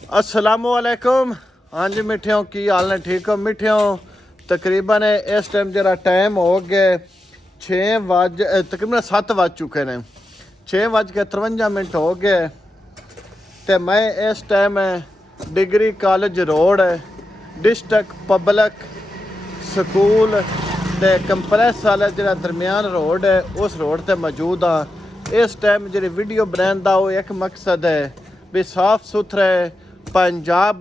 असलामुअलैकुम। हाँ जी मिठियों, की हाल ने? ठीक हो मिठियों? तकरीबन इस टाइम जरा टाइम हो गए 6 तकरीबन 7 बज चुके हैं। 6:53 हो गए। तो मैं इस time degree college road district public school ते कंप्रेस वाले जरा दरमियान रोड है उस रोड ते मौजूद हाँ। इस टाइम जी वीडियो बनाने का वो एक मकसद है भी साफ सुथरे पंजाब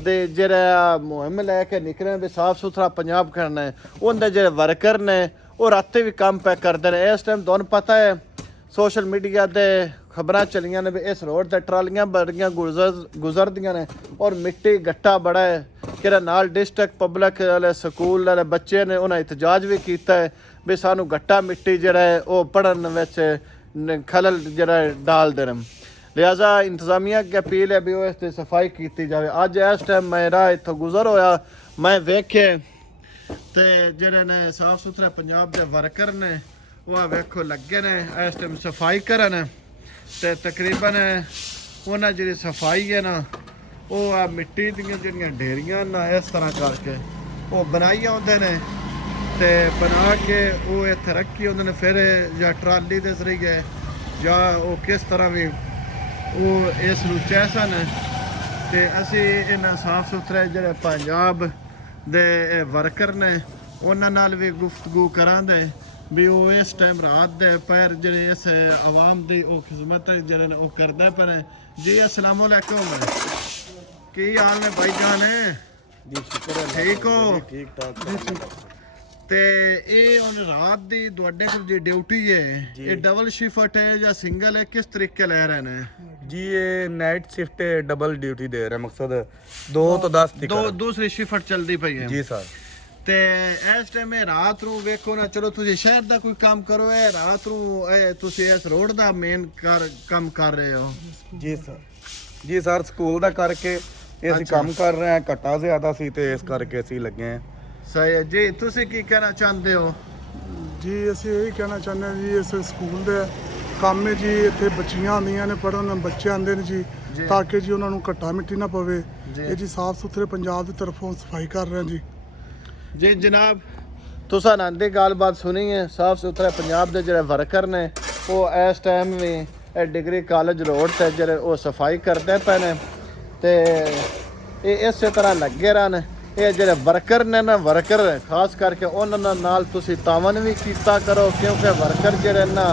दे जरा मुहिम लैके निकले भी साफ सुथरा पंजाब करना है। उनके जो वर्कर ने वो रातें भी काम पे करते हैं। इस टाइम तुहानू पता है सोशल मीडिया ते खबर चलियां ने भी इस रोड ते ट्रालियां बड़ियां गुजरदियां ने और मिट्टी गट्टा बड़ा है कि नाल डिस्ट्रिक्ट पब्लिक वाले स्कूल वाले बच्चे ने उन्हें एहतजाज भी किया है भी सानू गट्टा मिट्टी जरा है वो पढ़न विच खलल जरा डाल देन। लिहाजा इंतजामिया की अपील है भी वो इसकी सफाई की जाए। अज इस टाइम मेरा इतों गुजर होया, मैं वेखे तो जेडे ने साफ सुथरे पंजाब के वर्कर ने वह वेखो लगे ने इस टाइम सफाई करन। तो तकरीबन उन्हें जी सफाई है ना वो आ मिट्टी दियां जिहड़ियां ढेरियां ना इस तरह करके वो बनाई आउंदे ने ते बना के वो इत्थे रखी आउंदे ने। फिर या ट्राली दे जरिए या वो किस तरह भी वो इस चाहसन कि असी इन्हां साफ सुथरे जिहड़े पंजाब दे वर्कर ने उन्हां नाल भी गुफ्तगू करांदे भी वो इस टाइम रात दे पैर जिहड़े इस आवाम दी वो खिदमत जिहड़े ने वो करदे पे ने। जी अस्सलाम वालेकुम, की हाल ने भाई जान? जी शुक्र है, ठीक हो? ठीक ठाक। ते ये हुण रात दी तुहाडे कोल जी ड्यूटी है, ये डबल शिफ्ट है या सिंगल है, किस तरीके ले रहे हैं? जी ये नाइट शिफ्ट डबल ड्यूटी दे रहे हैं, मकसद 2 तो 10 तक दूसरी शिफ्ट चलती पई है जी सर। ते इस टाइम रात नूं वेखो ना, चलो तुसीं शहर दा कोई काम करो, है रात नूं तुसीं इस रोड दा मेन काम कर रहे हो? जी सर, जी सर स्कूल दा करके ਅਸੀਂ ਕੰਮ ਕਰ ਰਹੇ ਹਾਂ, ਘਟਾ ਜ਼ਿਆਦਾ ਸੀ ਤੇ ਇਸ ਕਰਕੇ ਅਸੀਂ ਲੱਗੇ ਹਾਂ। ਸਹੀ ਹੈ ਜੀ। ਤੁਸੀਂ ਕੀ ਕਹਿਣਾ ਚਾਹੁੰਦੇ ਹੋ? ਜੀ ਅਸੀਂ ਇਹ ਕਹਿਣਾ ਚਾਹੁੰਦੇ ਹਾਂ ਜੀ ਇਸ ਸਕੂਲ ਦੇ ਕੰਮ ਹੈ ਜੀ, ਇੱਥੇ ਬੱਚੀਆਂ ਆਉਂਦੀਆਂ ਨੇ ਪੜ੍ਹਨ, ਬੱਚੇ ਆਉਂਦੇ ਨੇ ਜੀ ਤਾਂ ਕਿ ਜੀ ਉਹਨਾਂ ਨੂੰ ਘੱਟਾ ਮਿੱਟੀ ਨਾ ਪਵੇ। ਇਹ ਜੀ ਸਾਫ ਸੁਥਰੇ ਪੰਜਾਬ ਦੀ ਤਰਫੋਂ ਸਫਾਈ ਕਰ ਰਹੇ ਜੀ। ਜੀ ਜਨਾਬ ਤੁਸੀਂ ਆਨੰਦ ਦੀ ਗੱਲਬਾਤ ਸੁਣੀ ਹੈ। ਸਾਫ ਸੁਥਰੇ ਪੰਜਾਬ ਦੇ ਜਿਹੜੇ ਵਰਕਰ ਨੇ ਉਹ ਇਸ ਟਾਈਮ ਵੀ ਇਹ ਡਿਗਰੀ ਕਾਲਜ ਰੋਡ ਤੇ ਜਿਹੜੇ ਉਹ ਸਫਾਈ ਕਰਦੇ ਪਏ ਨੇ ਤੇ ਇਹ ਇਸੇ ਤਰ੍ਹਾਂ ਲੱਗੇ ਰਹਿਣ। ਇਹ ਜਿਹੜੇ ਵਰਕਰ ਨੇ ਨਾ, ਵਰਕਰ ਖਾਸ ਕਰਕੇ ਉਹਨਾਂ ਨਾਲ ਤੁਸੀਂ ਤਾਵਨ ਵੀ ਕੀਤਾ ਕਰੋ ਕਿਉਂਕਿ ਵਰਕਰ ਜਿਹੜੇ ਨਾ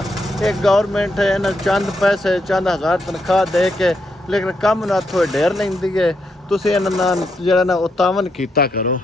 ਇਹ ਗਵਰਨਮੈਂਟ ਇਹਨਾਂ ਚੰਦ ਪੈਸੇ ਚੰਦ ਹਜ਼ਾਰ ਤਨਖਾਹ ਦੇ ਕੇ ਲੇਕਿਨ ਕੰਮ ਨਾ ਥੋੜ੍ਹੇ ਢੇਰ ਲੈਂਦੀ ਹੈ। ਤੁਸੀਂ ਇਹਨਾਂ ਨਾਲ ਜਿਹੜਾ ਨਾ ਉਹ ਤਾਵਨ ਕੀਤਾ ਕਰੋ।